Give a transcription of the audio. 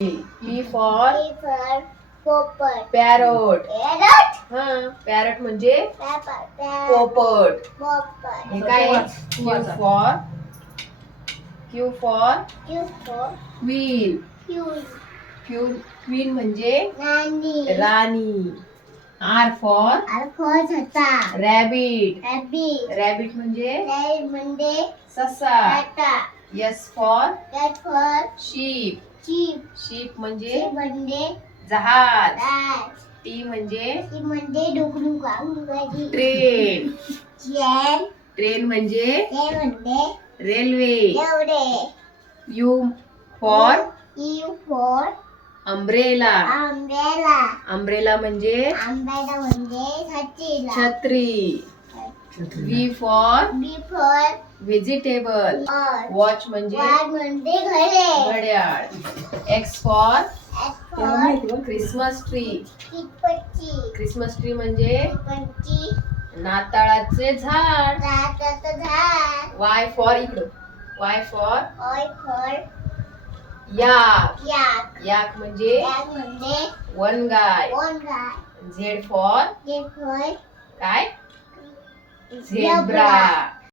P for पोपट. parrot. Parrot. Parrot म्हणजे पोपट. पोपट. हे काय Q for queen. क्वीन म्हणजे राणी. R for rabbit. रॅबिट म्हणजे ससा. S for sheep. sheep म्हणजे जहाज. T म्हणजे ट्रेन म्हणजे railway. U for umbrella. umbrella म्हणजे छत्री. V for vegetable. watch म्हणजे घड्याळ. X for Christmas tree. Christmas tree म्हणजे नाताळाचे झाड. Y for yak म्हणजे one guy. Z for काय? झेब्रा.